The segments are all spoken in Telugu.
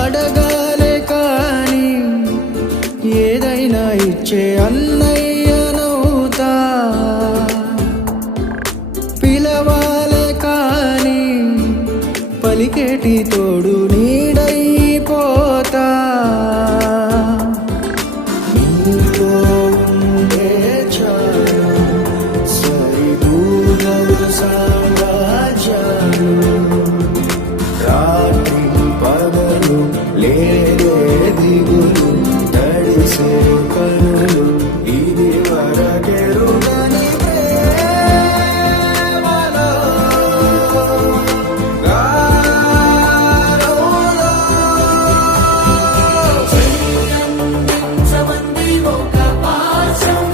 అడగాలే కాని ఏదైనా ఇచ్చే అన్నయ్యనవుతా, పిలవాలే కాని పలికేటి తోడు నీడైపోతా. నీతో ఉండే చాలు సరిదూరలు సామ్రాజ్యాలు, రాత్రి పగలు లేదే దిగులు, తడిసే కనులు ఇది వరకెరుగని ప్రేమలో గారోలో. చెయ్యందించమంది ఒక పాశం,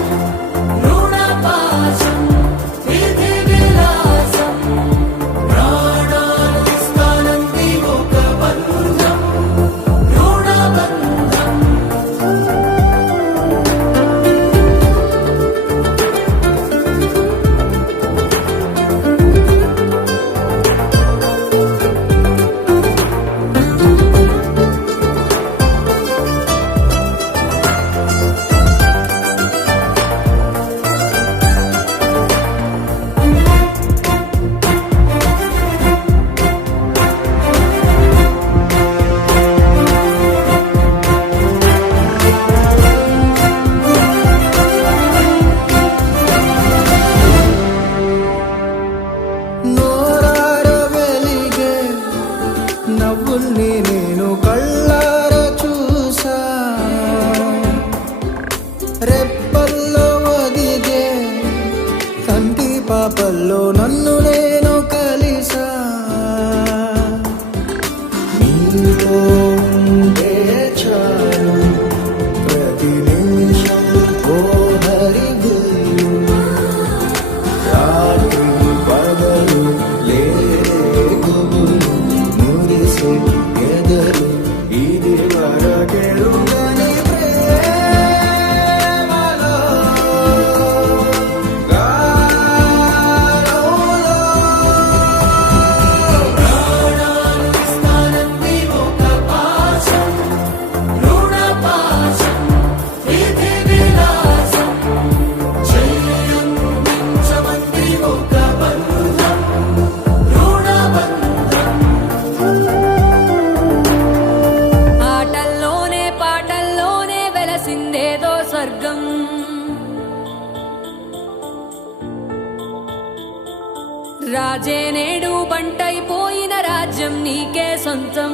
రుణ పాశం, విధి విలాసం, ప్రాణాలు ఇస్తానంది ఒక బంధం, రుణ బంధం. నోరార వెలిగే నవ్వుల్ని నేను కళ్ళార చూసా, రెప్పల్లో ఒదిగే కంటి పాపల్లో నన్ను నేను కలిసా. నీతో ఉండే చాలు ప్రతి నిమిషం ఓ హరిగులు, రాత్రి పగలు లేదే గుబులు, మురిసే ఎదలు ఇది వరకెరుగని ప్రేమలో గారోలో. ప్రాణాలు ఇస్తానంది ఒక పాశం, రుణ పాశం, విధి విలాసం, చెయ్యందించమంది ఒక బంధం, రుణ బంధం. ఆటల్లోనే పాటల్లోనే వెలసిందేదో స్వర్గం, రాజే నేడు బంటైపోయిన రాజ్యం నీకే సొంతం.